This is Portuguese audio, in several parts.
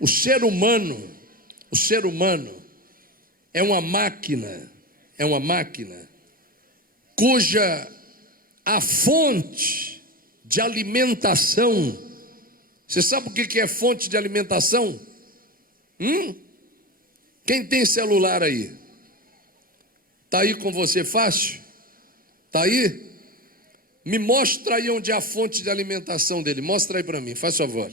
O ser humano é uma máquina cuja a fonte de alimentação, você sabe o que é fonte de alimentação? Quem tem celular aí? Está aí com você fácil? Está aí? Me mostra aí onde é a fonte de alimentação dele. Mostra aí para mim, faz favor.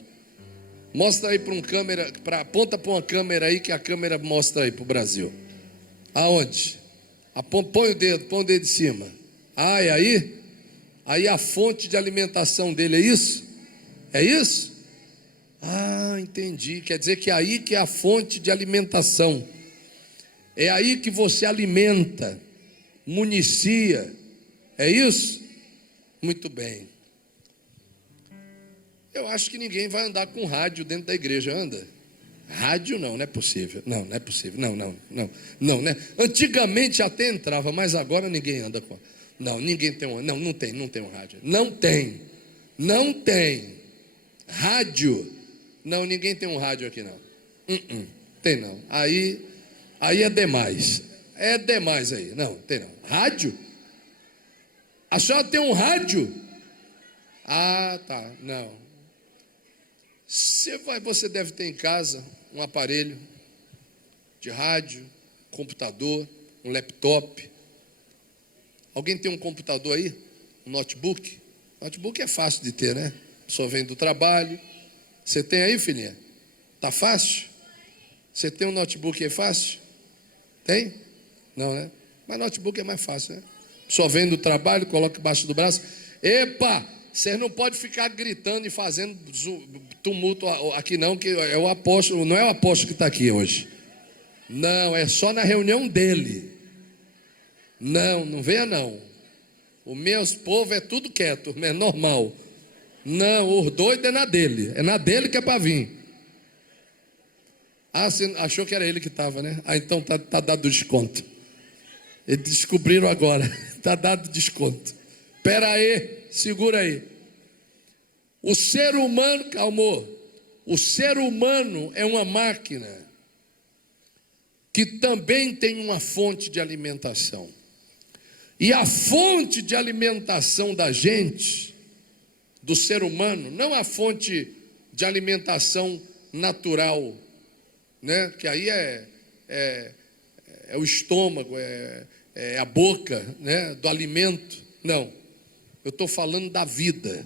Mostra aí para um câmera, aponta para uma câmera aí, que a câmera mostra aí para o Brasil. Aonde? Põe o dedo em cima. Ah, é aí? Aí a fonte de alimentação dele é isso? É isso? Ah, entendi. Quer dizer que é aí que é a fonte de alimentação. É aí que você alimenta, municia. É isso? Muito bem. Eu acho que ninguém vai andar com rádio dentro da igreja, anda? Rádio não é possível. Não é possível. Não, né? Antigamente até entrava, mas agora ninguém anda com. Não, ninguém tem um. Não tem um rádio. Não tem. Rádio. Não, ninguém tem um rádio aqui não. Tem não. Aí é demais. É demais aí. Não, tem não. Rádio? A senhora tem um rádio? Ah, tá. Não. Você deve ter em casa um aparelho de rádio, computador, um laptop. Alguém tem um computador aí? Um notebook? Notebook é fácil de ter, né? Só vem do trabalho. Você tem aí, filhinha? Tá fácil? Você tem um notebook aí fácil? Tem? Não, né? Mas notebook é mais fácil, né? Só vem do trabalho, coloca embaixo do braço. Epa! Vocês não podem ficar gritando e fazendo tumulto aqui não, que é o apóstolo, não é o apóstolo que está aqui hoje. Não, é só na reunião dele. Não venha não. O meu povo é tudo quieto, é normal. Não, os doidos é na dele que é para vir. Ah, você achou que era ele que estava, né? Ah, então tá dado desconto. Eles descobriram agora, está dado desconto. Espera aí, segura aí. O ser humano, calmou. O ser humano é uma máquina que também tem uma fonte de alimentação. E a fonte de alimentação da gente, do ser humano, não a fonte de alimentação natural, né? Que aí é o estômago, é a boca, né? Do alimento. Não, eu estou falando da vida.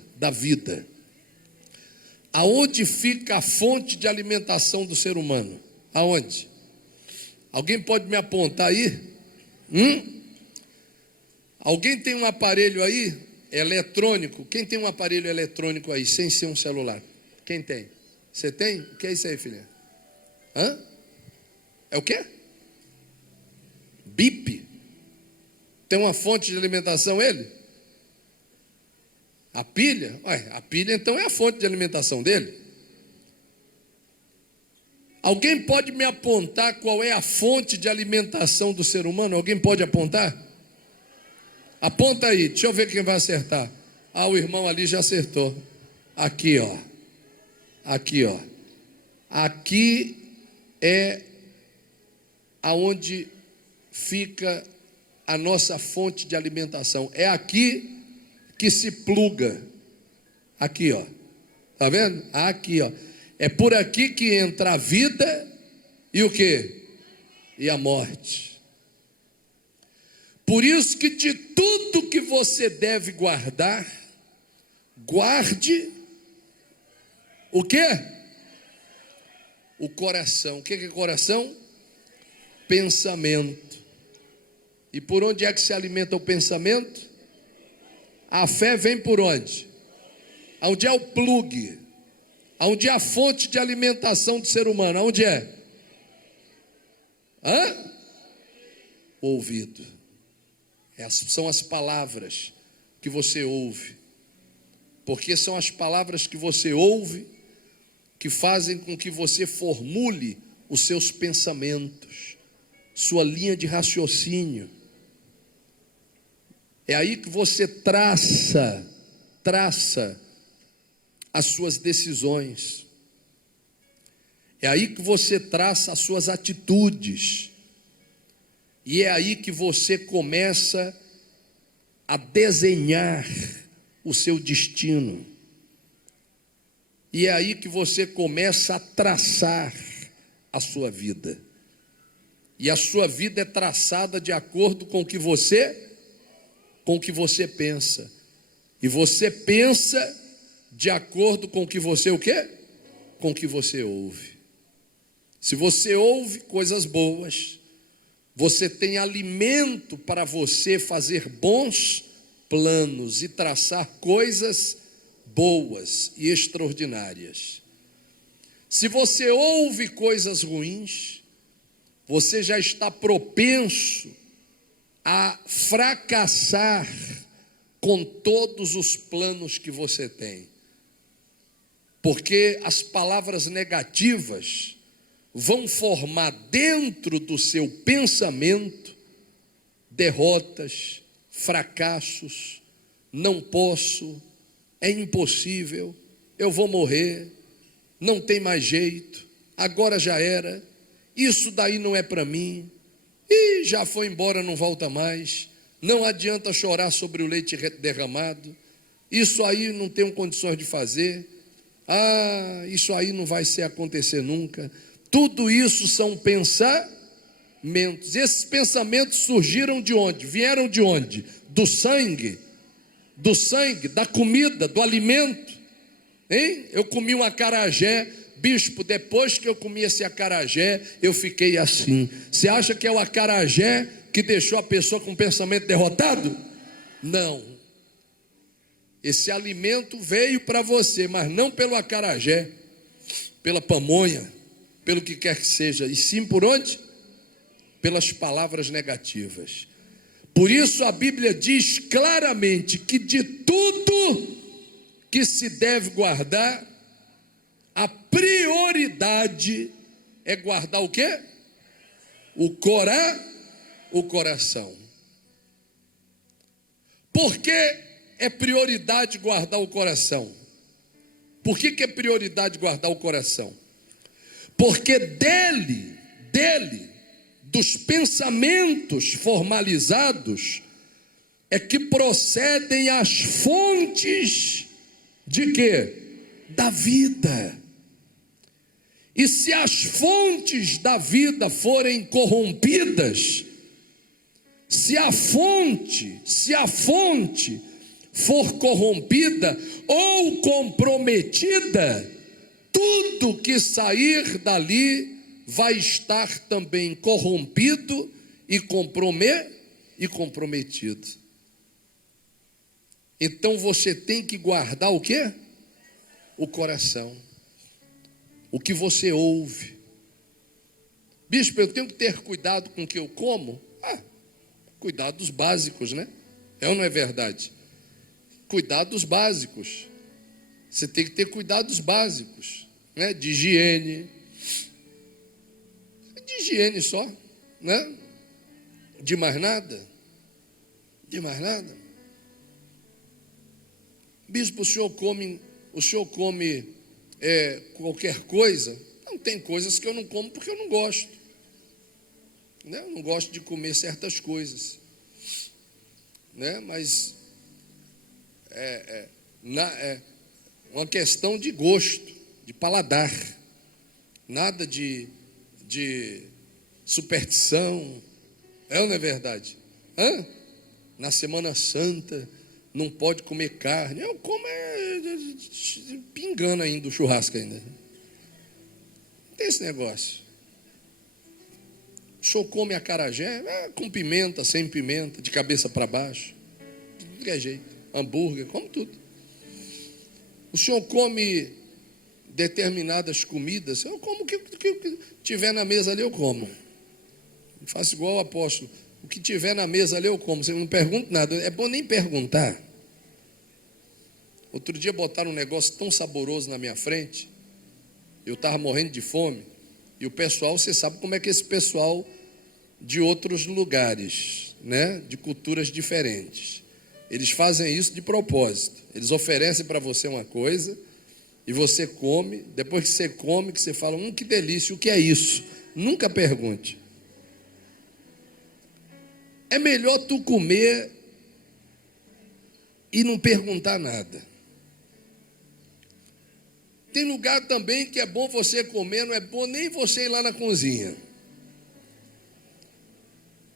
Aonde fica a fonte de alimentação do ser humano? Aonde? Alguém pode me apontar aí? Alguém tem um aparelho aí eletrônico? Quem tem um aparelho eletrônico aí, sem ser um celular? Quem tem? Você tem? O que é isso aí, filha? É o quê? Bip? Tem uma fonte de alimentação ele? A pilha? A pilha então é a fonte de alimentação dele. Alguém pode me apontar qual é a fonte de alimentação do ser humano? Alguém pode apontar? Aponta aí, deixa eu ver quem vai acertar. Ah, o irmão ali já acertou. Aqui, ó. Aqui é aonde fica a nossa fonte de alimentação. É aqui que se pluga. Aqui, ó. Tá vendo? Aqui, ó. É por aqui que entra a vida e o quê? E a morte. Por isso que de tudo que você deve guardar, guarde o quê? O coração. O que é coração? Pensamento. E por onde é que se alimenta o pensamento? A fé vem por onde? Onde é o plugue? Onde é a fonte de alimentação do ser humano? Onde é? O ouvido. São as palavras que você ouve. Porque são as palavras que você ouve que fazem com que você formule os seus pensamentos, sua linha de raciocínio. É aí que você traça as suas decisões. É aí que você traça as suas atitudes. E é aí que você começa a desenhar o seu destino. E é aí que você começa a traçar a sua vida. E a sua vida é traçada de acordo com o que você pensa. E você pensa de acordo com o que você o quê? Com o que você ouve. Se você ouve coisas boas, você tem alimento para você fazer bons planos e traçar coisas boas e extraordinárias. Se você ouve coisas ruins, você já está propenso a fracassar com todos os planos que você tem. Porque as palavras negativas vão formar dentro do seu pensamento derrotas, fracassos, não posso, é impossível, eu vou morrer, não tem mais jeito, agora já era, isso daí não é para mim, e já foi embora, não volta mais, não adianta chorar sobre o leite derramado, isso aí não tenho condições de fazer, isso aí não vai ser acontecer nunca. Tudo isso são pensamentos. Esses pensamentos surgiram de onde? Vieram de onde? Do sangue, da comida, do alimento. Hein? Eu comi um acarajé, bispo, depois que eu comi esse acarajé, eu fiquei assim. Você acha que é o acarajé que deixou a pessoa com o pensamento derrotado? Não. Esse alimento veio para você, mas não pelo acarajé, pela pamonha, pelo que quer que seja, e sim por onde? Pelas palavras negativas. Por isso a Bíblia diz claramente que de tudo que se deve guardar, a prioridade é guardar o quê? O coração. Por que é prioridade guardar o coração? Por que é prioridade guardar o coração? Porque dele, dos pensamentos formalizados, é que procedem as fontes de quê? Da vida. E se as fontes da vida forem corrompidas, se a fonte for corrompida ou comprometida, tudo que sair dali vai estar também corrompido e comprometido. Então você tem que guardar o quê? O coração. O que você ouve. Bispo, eu tenho que ter cuidado com o que eu como? Cuidados básicos, né? É ou não é verdade? Cuidados básicos. Você tem que ter cuidados básicos, né? De higiene só, né? De mais nada. Bispo, o senhor come qualquer coisa? Não, tem coisas que eu não como porque eu não gosto, né? Eu não gosto de comer certas coisas, né? Mas é uma questão de gosto, de paladar, nada de superstição. É ou não é verdade? Na Semana Santa não pode comer carne. Eu como pingando ainda o churrasco ainda. Não tem esse negócio. O senhor come acarajé com pimenta, sem pimenta, de cabeça para baixo, de qualquer jeito. Hambúrguer, como tudo. O senhor come determinadas comidas, eu como o que tiver na mesa ali, eu como. Eu faço igual o apóstolo. O que tiver na mesa ali, eu como. Você não pergunta nada. É bom nem perguntar. Outro dia botaram um negócio tão saboroso na minha frente. Eu estava morrendo de fome. E o pessoal, você sabe como é que esse pessoal de outros lugares, né? De culturas diferentes. Eles fazem isso de propósito. Eles oferecem para você uma coisa E você come, depois que você come, que você fala, que delícia, o que é isso? Nunca pergunte. É melhor tu comer e não perguntar nada. Tem lugar também que é bom você comer, não é bom nem você ir lá na cozinha.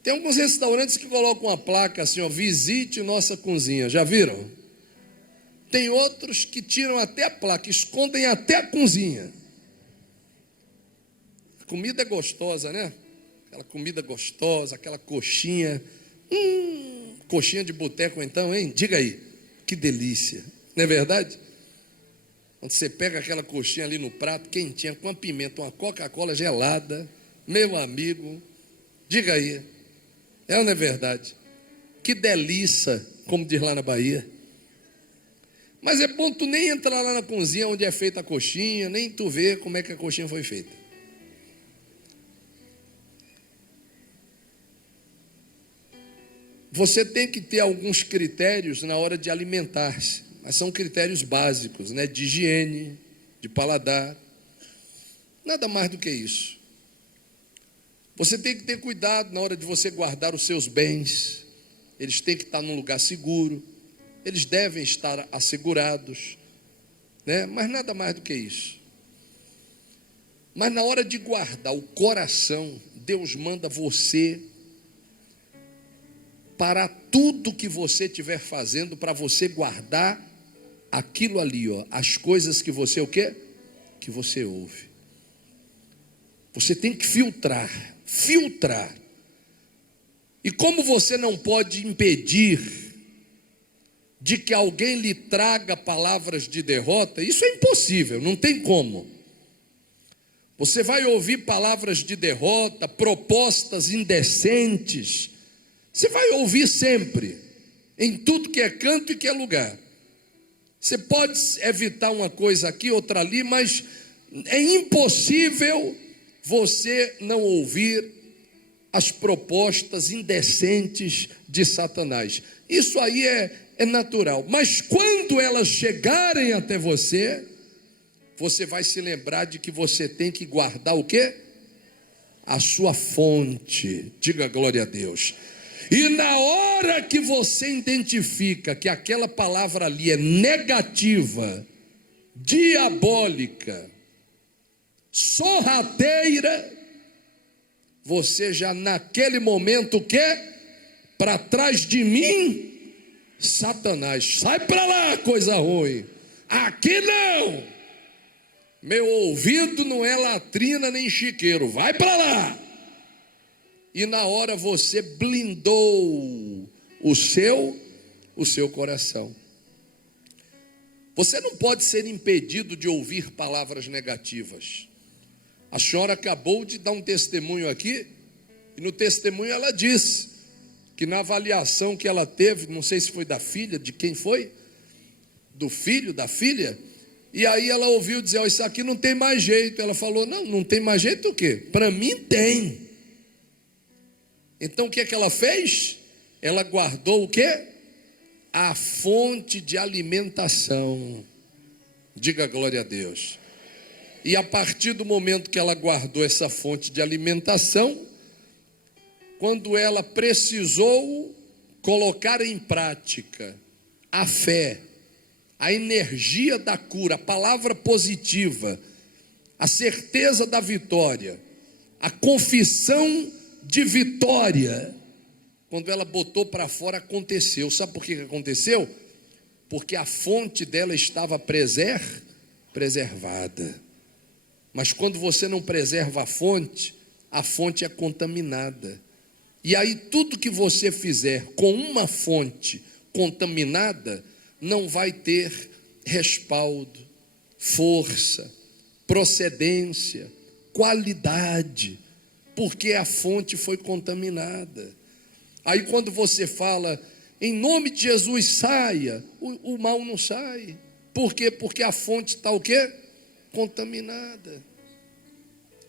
Tem alguns restaurantes que colocam uma placa assim, ó, visite nossa cozinha, já viram? Tem outros que tiram até a placa, escondem até a cozinha. A comida é gostosa, né? Aquela comida gostosa, aquela coxinha. Coxinha de boteco então, hein? Diga aí, que delícia. Não é verdade? Quando você pega aquela coxinha ali no prato, quentinha, com uma pimenta, uma Coca-Cola gelada, meu amigo, diga aí, é ou não é verdade? Que delícia, como diz lá na Bahia. Mas é bom tu nem entrar lá na cozinha onde é feita a coxinha, nem tu ver como é que a coxinha foi feita. Você tem que ter alguns critérios na hora de alimentar-se, mas são critérios básicos, né? De higiene, de paladar, nada mais do que isso. Você tem que ter cuidado na hora de você guardar os seus bens, eles têm que estar num lugar seguro, eles devem estar assegurados, né? Mas nada mais do que isso. Mas na hora de guardar o coração, Deus manda você parar tudo que você estiver fazendo para você guardar aquilo ali, ó, as coisas que você o quê? Que você ouve. Você tem que filtrar. E como você não pode impedir de que alguém lhe traga palavras de derrota, isso é impossível, não tem como. Você vai ouvir palavras de derrota, propostas indecentes. Você vai ouvir sempre, em tudo que é canto e que é lugar. Você pode evitar uma coisa aqui, outra ali, mas é impossível você não ouvir as propostas indecentes de Satanás. Isso aí é natural. Mas quando elas chegarem até você, você vai se lembrar de que você tem que guardar o quê? A sua fonte. Diga glória a Deus. E na hora que você identifica que aquela palavra ali é negativa, diabólica, sorrateira, você já naquele momento quer para trás de mim, Satanás, sai para lá, coisa ruim, aqui não, meu ouvido não é latrina nem chiqueiro, vai para lá. E na hora você blindou o seu coração. Você não pode ser impedido de ouvir palavras negativas. A senhora acabou de dar um testemunho aqui, e no testemunho ela disse que na avaliação que ela teve, não sei se foi da filha, de quem foi? Do filho, da filha? E aí ela ouviu dizer, isso aqui não tem mais jeito. Ela falou, não tem mais jeito o quê? Para mim tem. Então o que é que ela fez? Ela guardou o quê? A fonte de alimentação. Diga glória a Deus. E a partir do momento que ela guardou essa fonte de alimentação, quando ela precisou colocar em prática a fé, a energia da cura, a palavra positiva, a certeza da vitória, a confissão de vitória, quando ela botou para fora, aconteceu. Sabe por que aconteceu? Porque a fonte dela estava preservada. Mas quando você não preserva a fonte é contaminada. E aí tudo que você fizer com uma fonte contaminada não vai ter respaldo, força, procedência, qualidade, porque a fonte foi contaminada. Aí quando você fala, em nome de Jesus saia, o mal não sai. Por quê? Porque a fonte está o quê? Contaminada.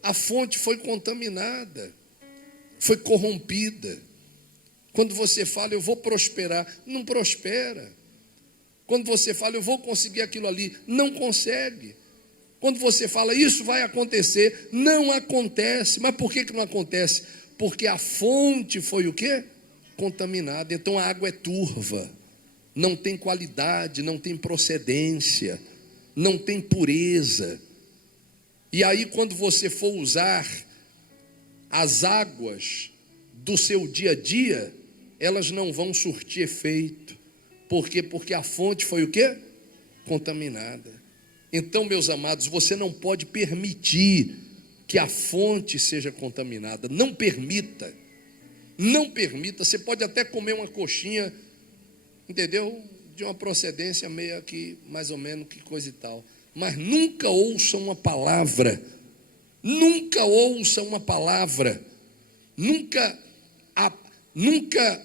A fonte foi contaminada, foi corrompida. Quando você fala, eu vou prosperar, não prospera. Quando você fala, eu vou conseguir aquilo ali, não consegue. Quando você fala, isso vai acontecer, não acontece. Mas por que não acontece? Porque a fonte foi o quê? Contaminada. Então a água é turva, não tem qualidade, não tem procedência, não tem pureza. E aí quando você for usar as águas do seu dia a dia, elas não vão surtir efeito. Por quê? Porque a fonte foi o quê? Contaminada. Então, meus amados, você não pode permitir que a fonte seja contaminada. Não permita. Não permita. Você pode até comer uma coxinha, entendeu? De uma procedência meio que, mais ou menos, que coisa e tal. Mas nunca ouça uma palavra. Nunca ouça uma palavra. Nunca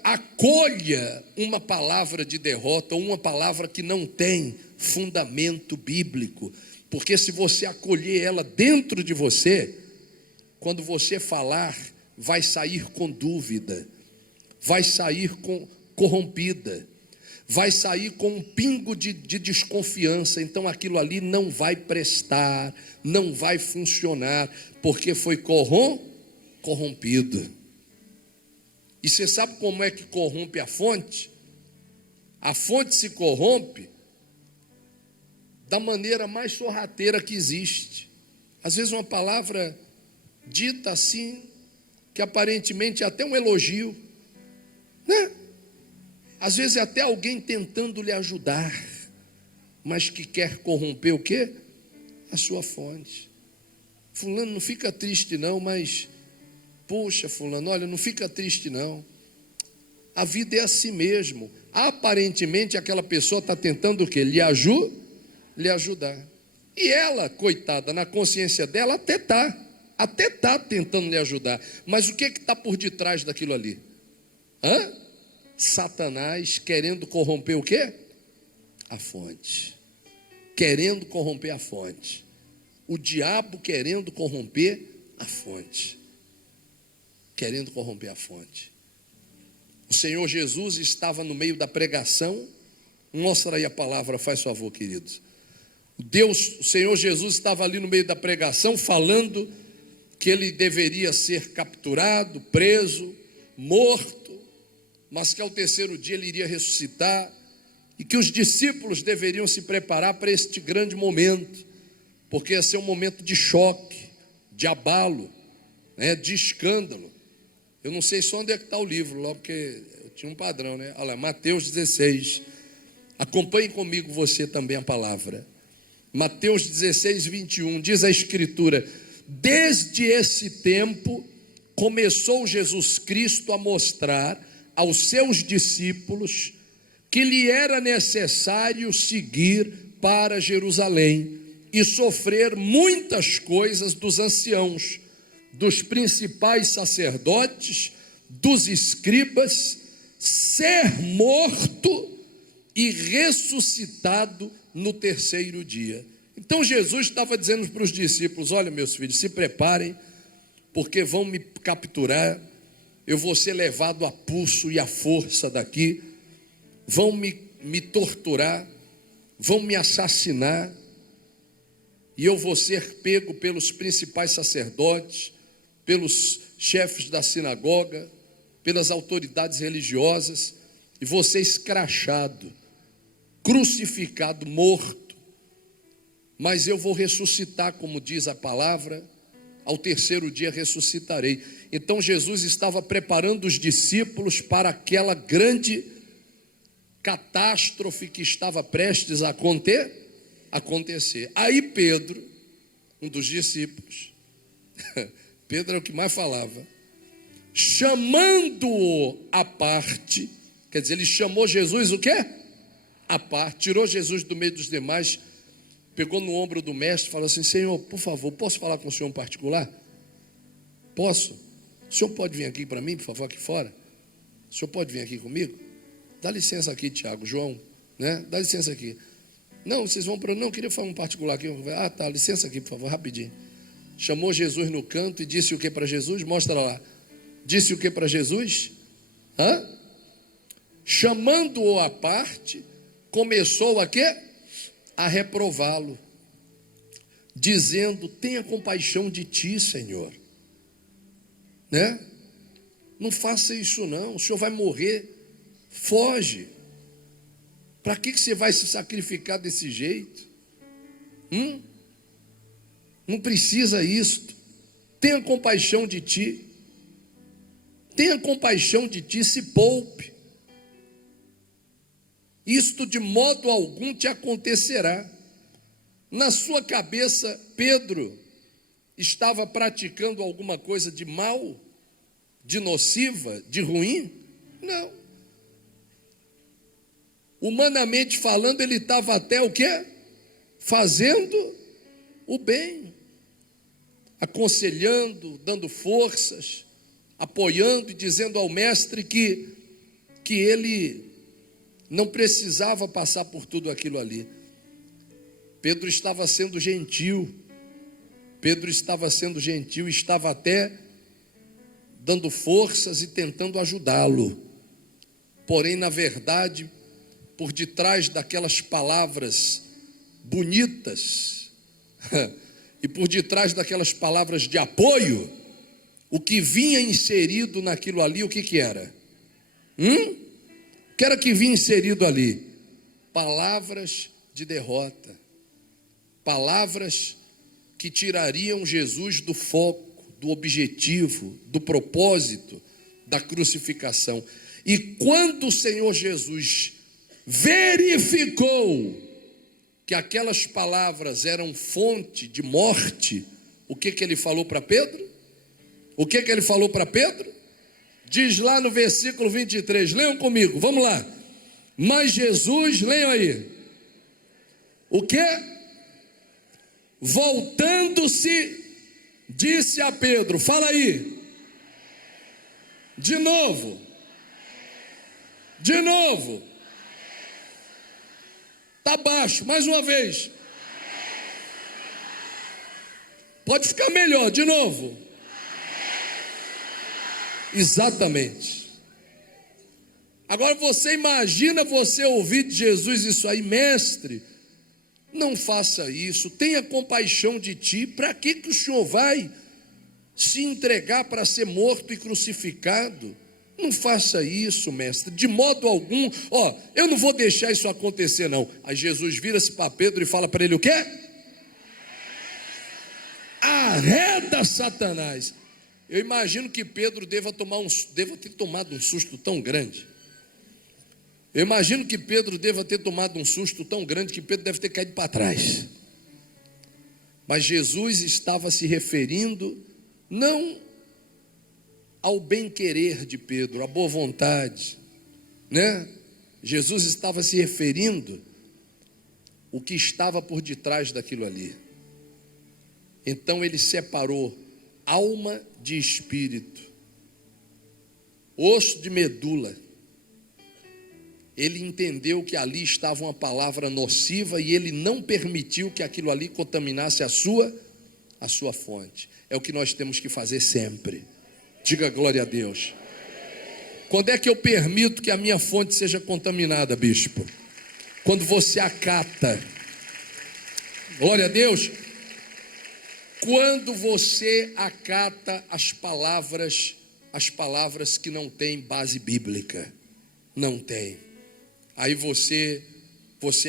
acolha uma palavra de derrota ou uma palavra que não tem fundamento bíblico, porque se você acolher ela dentro de você, quando você falar, vai sair com dúvida, vai sair corrompida, vai sair com um pingo de desconfiança. Então aquilo ali não vai prestar, não vai funcionar, porque foi corrompido. E você sabe como é que corrompe a fonte? A fonte se corrompe da maneira mais sorrateira que existe. Às vezes uma palavra dita assim, que aparentemente é até um elogio, né? Às vezes é até alguém tentando lhe ajudar, mas que quer corromper o quê? A sua fonte. Fulano, não fica triste não, mas... Poxa, fulano, olha, não fica triste não. A vida é assim mesmo. Aparentemente aquela pessoa está tentando o quê? Lhe ajudar. E ela, coitada, na consciência dela, até está tentando lhe ajudar. Mas o que está por detrás daquilo ali? Satanás querendo corromper o quê? A fonte. Querendo corromper a fonte. O diabo querendo corromper a fonte. Querendo corromper a fonte. O Senhor Jesus estava no meio da pregação. Mostra aí a palavra, faz favor, queridos. O Senhor Jesus estava ali no meio da pregação, falando que ele deveria ser capturado, preso, morto, mas que ao terceiro dia ele iria ressuscitar, e que os discípulos deveriam se preparar para este grande momento, porque ia ser um momento de choque, de abalo, né, de escândalo. Eu não sei só onde é que está o livro, logo porque eu tinha um padrão, né? Olha, Mateus 16. Acompanhe comigo você também a palavra. Mateus 16, 21, diz a Escritura: desde esse tempo começou Jesus Cristo a mostrar aos seus discípulos que lhe era necessário seguir para Jerusalém e sofrer muitas coisas dos anciãos, dos principais sacerdotes, dos escribas, ser morto e ressuscitado no terceiro dia. Então Jesus estava dizendo para os discípulos: olha, meus filhos, se preparem, porque vão me capturar, eu vou ser levado a pulso e à força daqui, vão me torturar, vão me assassinar, e eu vou ser pego pelos principais sacerdotes, pelos chefes da sinagoga, pelas autoridades religiosas, e vou ser escrachado, crucificado, morto, mas eu vou ressuscitar, como diz a palavra, ao terceiro dia ressuscitarei. Então Jesus estava preparando os discípulos para aquela grande catástrofe que estava prestes a acontecer. Aí Pedro, um dos discípulos, Pedro é o que mais falava, chamando-o à parte, quer dizer, ele chamou Jesus o quê? À parte, tirou Jesus do meio dos demais, pegou no ombro do mestre e falou assim: Senhor, por favor, posso falar com o senhor em particular? Posso? O senhor pode vir aqui para mim, por favor, aqui fora? O senhor pode vir aqui comigo? Dá licença aqui, Tiago, João, né? Dá licença aqui. Não, vocês vão para... Não, eu queria falar um particular aqui. Ah, tá, licença aqui, por favor, rapidinho. Chamou Jesus no canto e disse o que para Jesus? Mostra lá. Disse o que para Jesus? Chamando-o à parte, começou a quê? A reprová-lo, dizendo: tenha compaixão de ti, Senhor, né? Não faça isso não, o senhor vai morrer, foge. Para que você vai se sacrificar desse jeito? Não precisa isso. Tenha compaixão de ti. Tenha compaixão de ti, se poupe. Isto de modo algum te acontecerá. Na sua cabeça, Pedro estava praticando alguma coisa de mal, de nociva, de ruim? Não. Humanamente falando, ele estava até o quê? Fazendo o bem, aconselhando, dando forças, apoiando e dizendo ao mestre que ele não precisava passar por tudo aquilo ali. Pedro estava sendo gentil, estava até dando forças e tentando ajudá-lo. Porém, na verdade, por detrás daquelas palavras bonitas e por detrás daquelas palavras de apoio, o que vinha inserido naquilo ali, o que era? O que era que vinha inserido ali? Palavras de derrota, palavras que tirariam Jesus do foco, do objetivo, do propósito da crucificação. E quando o Senhor Jesus verificou que aquelas palavras eram fonte de morte, o que ele falou para Pedro? O que ele falou para Pedro? Diz lá no versículo 23, leiam comigo, vamos lá. Mas Jesus, leiam aí, o que? Voltando-se, disse a Pedro, fala aí, de novo, está baixo, mais uma vez, pode ficar melhor, de novo, exatamente. Agora você imagina você ouvir de Jesus isso aí: mestre, não faça isso, tenha compaixão de ti. Para que o senhor vai se entregar para ser morto e crucificado? Não faça isso, mestre, de modo algum. Eu não vou deixar isso acontecer não. Aí Jesus vira-se para Pedro e fala para ele o quê? Arreda Satanás. Eu imagino que Pedro deva ter tomado um susto tão grande. Eu imagino que Pedro deva ter tomado um susto tão grande que Pedro deve ter caído para trás. Mas Jesus estava se referindo não ao bem-querer de Pedro, à boa vontade, né? Jesus estava se referindo o que estava por detrás daquilo ali. Então ele separou alma de espírito, osso de medula. Ele entendeu que ali estava uma palavra nociva e ele não permitiu que aquilo ali contaminasse a sua fonte. É o que nós temos que fazer sempre. Diga glória a Deus. Quando é que eu permito que a minha fonte seja contaminada, bispo? Quando você acata. Glória a Deus. Quando você acata as palavras que não têm base bíblica. Não tem. Aí você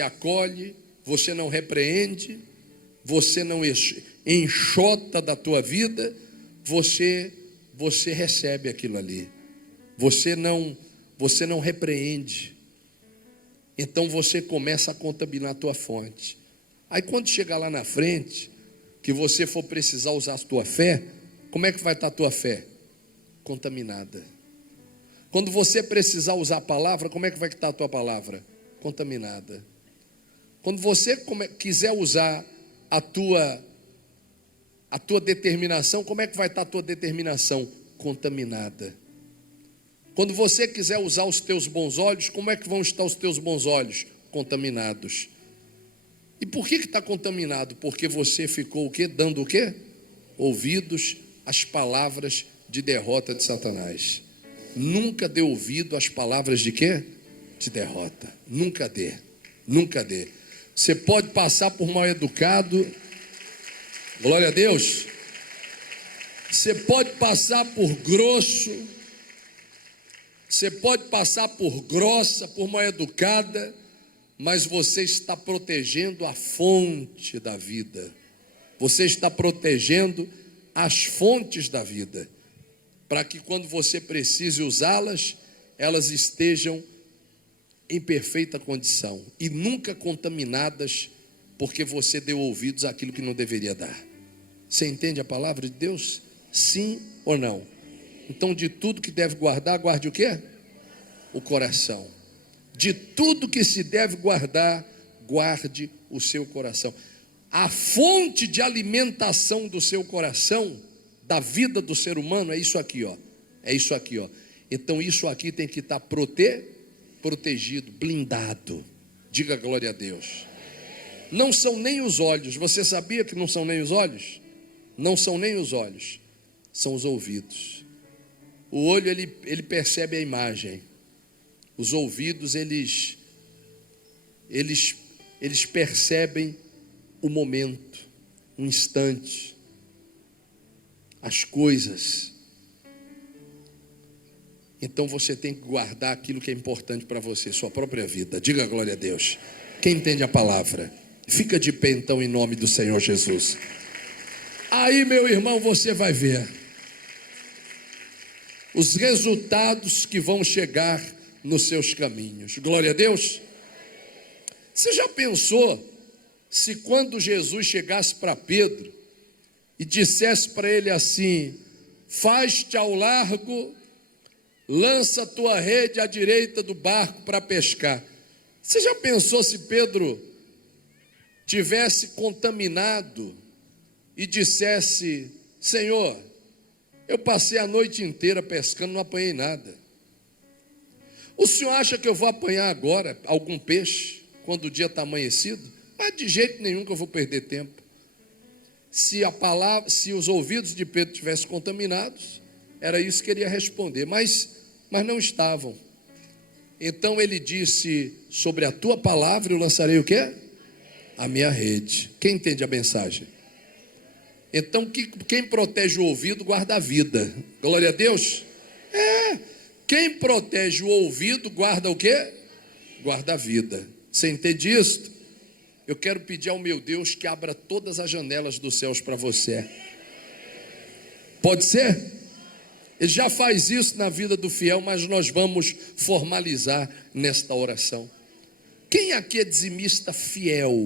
acolhe, você não repreende, você não enxota da tua vida, você recebe aquilo ali. Você não repreende. Então você começa a contaminar a tua fonte. Aí quando chegar lá na frente, que você for precisar usar a tua fé, como é que vai estar a tua fé? Contaminada. Quando você precisar usar a palavra, como é que vai estar a tua palavra? Contaminada. Quando você quiser usar a tua determinação, como é que vai estar a tua determinação? Contaminada. Quando você quiser usar os teus bons olhos, como é que vão estar os teus bons olhos? Contaminados. E por que está contaminado? Porque você ficou o quê? Dando o quê? Ouvidos às palavras de derrota de Satanás. Nunca dê ouvido às palavras de quê? De derrota. Nunca dê. Nunca dê. Você pode passar por mal educado, glória a Deus. Você pode passar por grosso, você pode passar por grossa, por mal educada, mas você está protegendo a fonte da vida. Você está protegendo as fontes da vida, para que quando você precise usá-las, elas estejam em perfeita condição e nunca contaminadas, porque você deu ouvidos àquilo que não deveria dar. Você entende a palavra de Deus? Sim ou não? Então, de tudo que deve guardar, guarde o quê? O coração. De tudo que se deve guardar, guarde o seu coração. A fonte de alimentação do seu coração, da vida do ser humano, é isso aqui, ó. É isso aqui, ó. Então, isso aqui tem que estar protegido, blindado. Diga glória a Deus. Não são nem os olhos. Você sabia que não são nem os olhos? Não são nem os olhos. São os ouvidos. O olho, ele percebe a imagem. Os ouvidos, eles percebem o momento, um instante, as coisas. Então você tem que guardar aquilo que é importante para você, sua própria vida. Diga glória a Deus. Quem entende a palavra? Fica de pé então em nome do Senhor Jesus. Aí, meu irmão, você vai ver os resultados que vão chegar nos seus caminhos. Glória a Deus. Você já pensou se quando Jesus chegasse para Pedro e dissesse para ele assim: faz-te ao largo, lança a tua rede à direita do barco para pescar. Você já pensou se Pedro tivesse contaminado e dissesse: Senhor, eu passei a noite inteira pescando, não apanhei nada. O senhor acha que eu vou apanhar agora algum peixe quando o dia está amanhecido? Mas de jeito nenhum que eu vou perder tempo. Se os ouvidos de Pedro tivessem contaminados, era isso que ele ia responder, mas não estavam. Então ele disse: sobre a tua palavra eu lançarei o quê? A minha rede. Quem entende a mensagem? Então quem protege o ouvido guarda a vida. Glória a Deus. Quem protege o ouvido guarda o quê? Guarda a vida. Você entende isso? Eu quero pedir ao meu Deus que abra todas as janelas dos céus para você. Pode ser? Ele já faz isso na vida do fiel, mas nós vamos formalizar nesta oração. Quem aqui é dizimista fiel?